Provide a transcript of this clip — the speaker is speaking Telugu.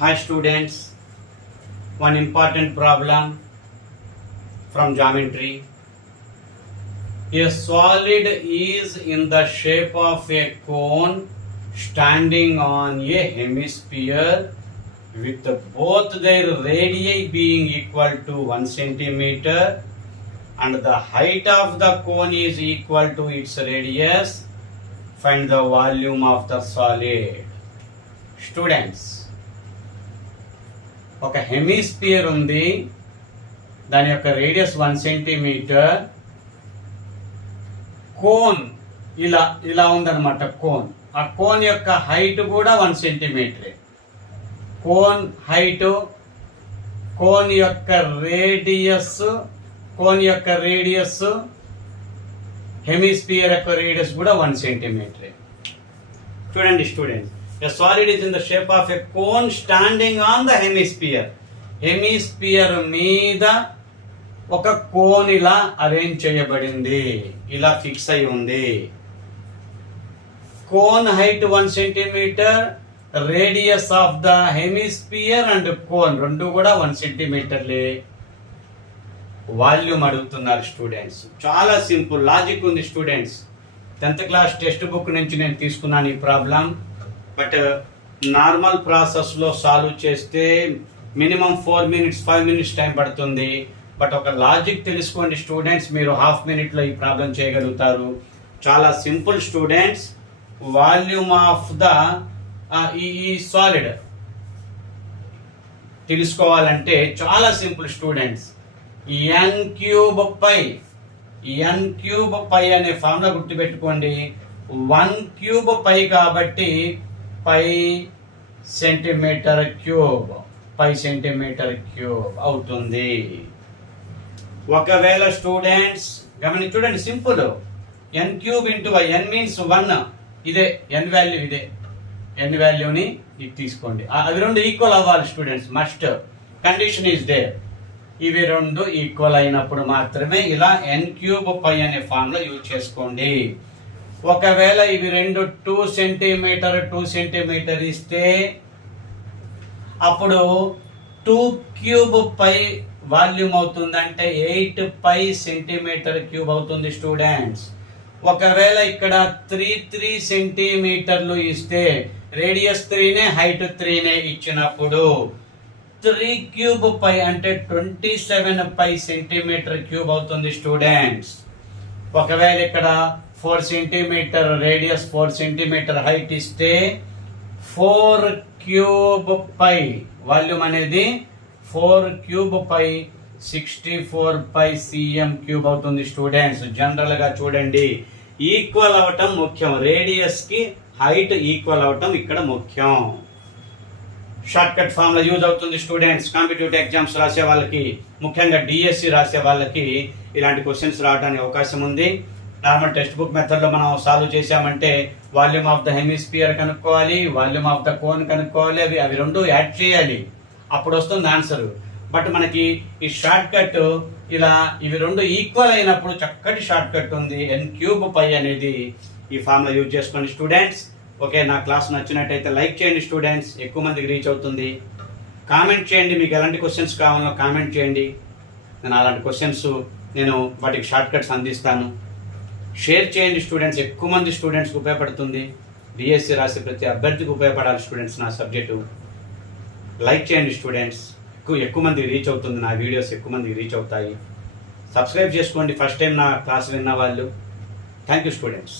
Hi students, one important problem from geometry. A solid is in the shape of a cone standing on a hemisphere with both their radii being equal to 1 centimeter and the height of the cone is equal to its radius. Find the volume of the solid. Students, ఒక హెమిస్పియర్ ఉంది, దాని యొక్క రేడియస్ 1 సెంటీమీటర్. కోన్ ఇలా ఉందన్నమాట. కోన్, ఆ కోన్ యొక్క హైట్ కూడా 1 సెంటీమీటరే. కోన్ హైట్, కోన్ యొక్క రేడియస్ హెమిస్పియర్ యొక్క రేడియస్ కూడా 1 సెంటీమీటరే. చూడండి students, a solid is in the shape of a cone standing on the hemisphere. Hemisphere మీద ఒక కోన్ ఇలా అరేంజ్ చేయబడింది, ఇలా ఫిక్స్ అయి ఉంది. Cone height 1 centimetre, radius of the hemisphere and cone రెండు కూడా 1 సెంటీమీటర్లే. వాల్యూమ్ అడుగుతున్నారు స్టూడెంట్స్. చాలా సింపుల్ లాజిక్ ఉంది students. 10th class text book నుంచి నేను తీసుకున్నాను ఈ ప్రాబ్లం. బట్ నార్మల్ ప్రాసెస్లో సాల్వ్ చేస్తే మినిమం 4 minutes 5 minutes టైం పడుతుంది. బట్ ఒక లాజిక్ తెలుసుకోండి స్టూడెంట్స్, మీరు హాఫ్ మినిట్లో ఈ ప్రాబ్లం చేయగలుగుతారు. చాలా simple students. Volume of the ఈ సాలిడ్ తెలుసుకోవాలంటే చాలా సింపుల్ స్టూడెంట్స్. n క్యూబ్ పై అనే ఫార్ములా గుర్తుపెట్టుకోండి. 1 క్యూబ్ పై కాబట్టి పై సెంటీమీటర్ క్యూబ్ అవుతుంది. ఒకవేళ స్టూడెంట్స్ చూడండి simple, n cube into y, n means 1, ఇదే n వాల్యూ, ఇదే n వాల్యూని ఇది తీసుకోండి. అవి రెండు ఈక్వల్ అవ్వాలి students, must condition is there. ఇవి రెండు ఈక్వల్ అయినప్పుడు మాత్రమే ఇలా n క్యూబ్ పై అనే ఫార్ములా యూజ్ చేసుకోండి. ఒకవేళ ఇవి రెండు 2 సెంటీమీటర్ ఇస్తే అప్పుడు 2 క్యూబ్ పై వాల్యూమ్ అవుతుంది, అంటే 8 పై సెంటీమీటర్ క్యూబ్ అవుతుంది స్టూడెంట్స్. ఒకవేళ ఇక్కడ 3 సెంటీమీటర్లు ఇస్తే రేడియస్ 3నే హైట్ 3నే ఇచ్చినప్పుడు 3 క్యూబ్ పై అంటే 27 పై సెంటీమీటర్ క్యూబ్ అవుతుంది స్టూడెంట్స్. ఒకవేళ ఇక్కడ 4 సెంటీమీటర్ రేడియస్ 4 సెంటీమీటర్ హైట్ ఇస్తే 4 క్యూబ్ పై వాల్యూమ్ అనేది 4 క్యూబ్ పై 64 పై cm క్యూబ్ అవుతుంది స్టూడెంట్స్. జనరల్ గా చూడండి, ఈక్వల్ అవటం ముఖ్యం, రేడియస్ కి హైట్ ఈక్వల్ అవటం ఇక్కడ ముఖ్యం. షార్ట్ కట్ ఫార్ములా యూజ్ అవుతుంది స్టూడెంట్స్. కాంపిటేటివ్ ఎగ్జామ్స్ రాసే వాళ్ళకి, ముఖ్యంగా డిఎస్సి రాసే వాళ్ళకి ఇలాంటి క్వశ్చన్స్ రావడానికి అవకాశం ఉంది. నార్మల్ టెక్స్ట్ బుక్ మెథడ్ లో మనం సాల్వ్ చేసామంటే వాల్యూమ్ ఆఫ్ ద హెమిస్పియర్ కనుక్కోవాలి, వాల్యూమ్ ఆఫ్ ద కోన్ కనుక్కోవాలి, అవి రెండు యాడ్ చేయాలి, అప్పుడు వస్తుంది ఆన్సర్. బట్ మనకి ఈ షార్ట్ కట్ ఇలా ఇవి రెండు ఈక్వల్ అయినప్పుడు చక్కటి షార్ట్ కట్ ఉంది, n క్యూబ్ పై అనేది. ఈ ఫార్ములా యూజ్ చేసుకోండి స్టూడెంట్స్. ఓకే, నా క్లాస్ నచ్చినట్టయితే లైక్ చేయండి స్టూడెంట్స్, ఎక్కువ మందికి రీచ్ అవుతుంది. కామెంట్ చేయండి, మీకు ఎలాంటి క్వశ్చన్స్ కావాలో కామెంట్ చేయండి. నేను అలాంటి క్వశ్చన్స్ వాటికి షార్ట్ కట్స్ అందిస్తాను. షేర్ చేయండి స్టూడెంట్స్, ఎక్కువ మంది స్టూడెంట్స్కి ఉపయోగపడుతుంది. డిఎస్సి రాసే ప్రతి అభ్యర్థికి ఉపయోగపడాలి స్టూడెంట్స్ నా సబ్జెక్టు. లైక్ చేయండి స్టూడెంట్స్, ఎక్కువ మందికి రీచ్ అవుతుంది, నా వీడియోస్ ఎక్కువ మందికి రీచ్ అవుతాయి. సబ్స్క్రైబ్ చేసుకోండి ఫస్ట్ టైం నా క్లాస్ విన్న వాళ్ళు. Thank you students.